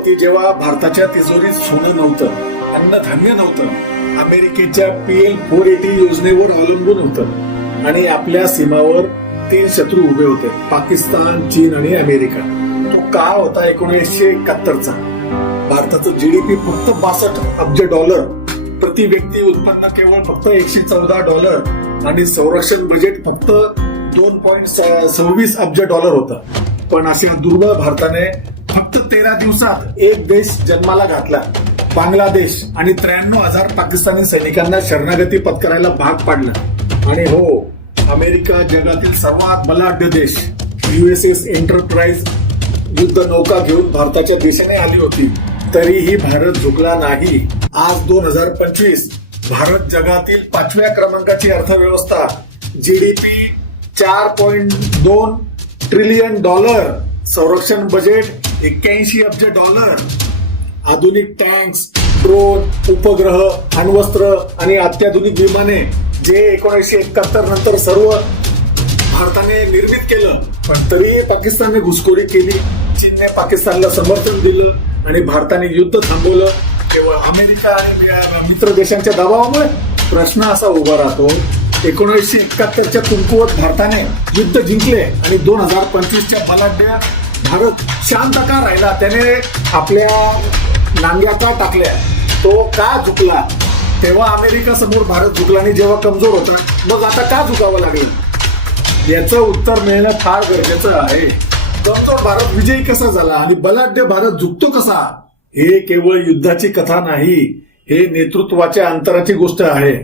होती जेव्हा भारताच्या तिजोरीत सोनं नव्हतं, अन्नधान्य नव्हतं, अमेरिकेच्या PL-480 योजनेवर अवलंबून होतं आणि आपल्या सीमावर 3 शत्रू उभे होते, पाकिस्तान, चीन आणि अमेरिका. तो काळ होता 1971चा. भारताचं GDP फक्त $62 अब्ज, प्रति व्यक्ती उत्पन्न केवळ फक्त $114 आणि संरक्षण बजेट फक्त $2.26 अब्ज होतं. पण अशा दुर्बळ भारताने फक्त 13 दिवसात एक देश जन्माला घातला, बांगलादेश, आणि 93,000 पाकिस्तानी सैनिकांना शरणागती पत्करायला भाग पाडलं. आणि हो, अमेरिका जगातील सर्वात बलाढ्य देश USS एंटरप्राइज युद्ध नौका घेऊन भारताच्या दिशेने आली होती, तरीही भारत झुकला नाही. आज 2025, भारत जगातील 5व्या क्रमांकाची अर्थव्यवस्था, GDP $4.2 ट्रिलियन, संरक्षण बजेट $81 अब्ज, आधुनिक टँक्स, ड्रोन, उपग्रह, अण्वस्त्र आणि अत्याधुनिक विमाने जे 1971 नंतर सर्व भारताने निर्मित केलं. पण तरीही पाकिस्तानने घुसखोरी केली, चीनने पाकिस्तानला समर्थन दिलं आणि भारताने युद्ध थांबवलं केवळ अमेरिका आणि मित्र देशांच्या दबावामुळे. प्रश्न असा उभा राहतो, 1971च्या कमकुवत भारताने युद्ध जिंकले आणि 2025च्या बलाढ्य भारत शांत का राहिला? त्याने आपल्या नांग्या का टाकल्या? तो का झुकला? तेव्हा अमेरिका समोर भारत झुकला आणि जेव्हा कमजोर होता, मग आता का झुकावं लागेल? याचं उत्तर मिळणं फार गरजेचं आहे. कमजोर भारत विजयी कसा झाला आणि बलाढ्य भारत झुकतो कसा? हे केवळ युद्धाची कथा नाही, हे नेतृत्वाच्या अंतराची गोष्ट आहे.